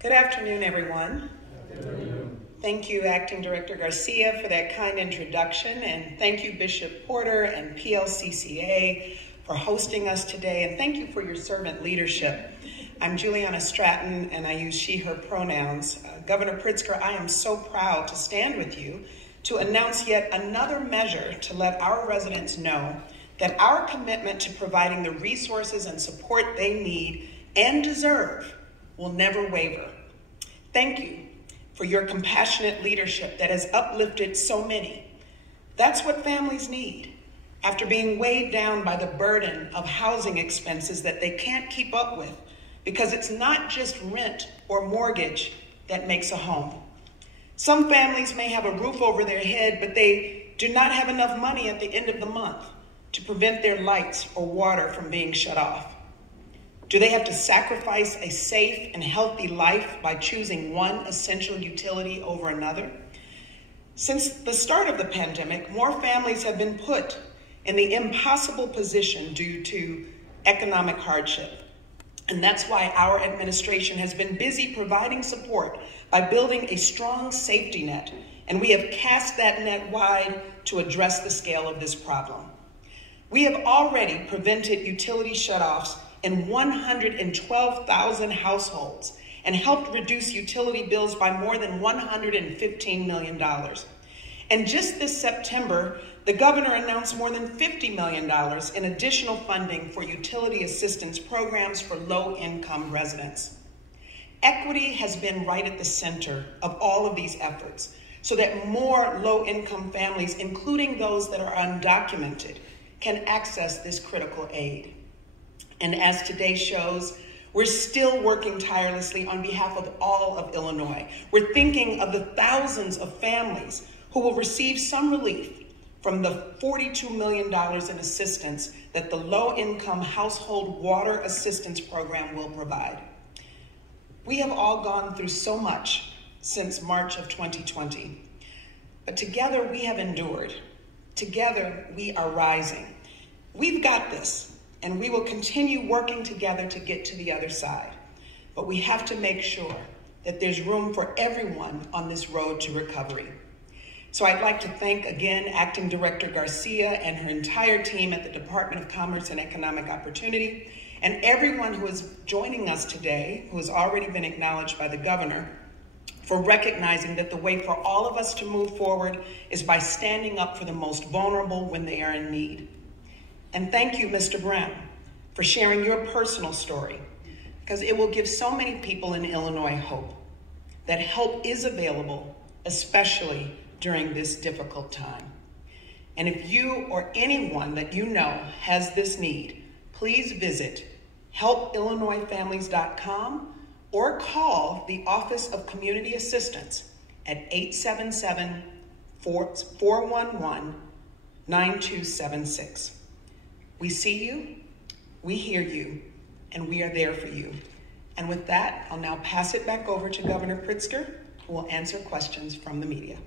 Good afternoon, everyone. Good afternoon. Thank you, Acting Director Garcia, for that kind introduction, and thank you, Bishop Porter and PLCCA for hosting us today, and thank you for your servant leadership. I'm Juliana Stratton, and I use she, her pronouns. Governor Pritzker, I am so proud to stand with you to announce yet another measure to let our residents know that our commitment to providing the resources and support they need and deserve will never waver. Thank you for your compassionate leadership that has uplifted so many. That's what families need after being weighed down by the burden of housing expenses that they can't keep up with, because it's not just rent or mortgage that makes a home. Some families may have a roof over their head, but they do not have enough money at the end of the month to prevent their lights or water from being shut off. Do they have to sacrifice a safe and healthy life by choosing one essential utility over another? Since the start of the pandemic, more families have been put in the impossible position due to economic hardship. And that's why our administration has been busy providing support by building a strong safety net, and we have cast that net wide to address the scale of this problem. We have already prevented utility shutoffs in 112,000 households and helped reduce utility bills by more than $115 million. And just this September, the governor announced more than $50 million in additional funding for utility assistance programs for low-income residents. Equity has been right at the center of all of these efforts so that more low-income families, including those that are undocumented, can access this critical aid. And as today shows, we're still working tirelessly on behalf of all of Illinois. We're thinking of the thousands of families who will receive some relief from the $42 million in assistance that the Low-Income Household Water Assistance Program will provide. We have all gone through so much since March of 2020, but together we have endured. Together we are rising. We've got this, and we will continue working together to get to the other side. But we have to make sure that there's room for everyone on this road to recovery. So I'd like to thank again Acting Director Garcia and her entire team at the Department of Commerce and Economic Opportunity, and everyone who is joining us today, who has already been acknowledged by the governor, for recognizing that the way for all of us to move forward is by standing up for the most vulnerable when they are in need. And thank you, Mr. Brown, for sharing your personal story, because it will give so many people in Illinois hope that help is available, especially during this difficult time. And if you or anyone that you know has this need, please visit helpillinoisfamilies.com or call the Office of Community Assistance at 877-411-9276. We see you, we hear you, and we are there for you. And with that, I'll now pass it back over to Governor Pritzker, who will answer questions from the media.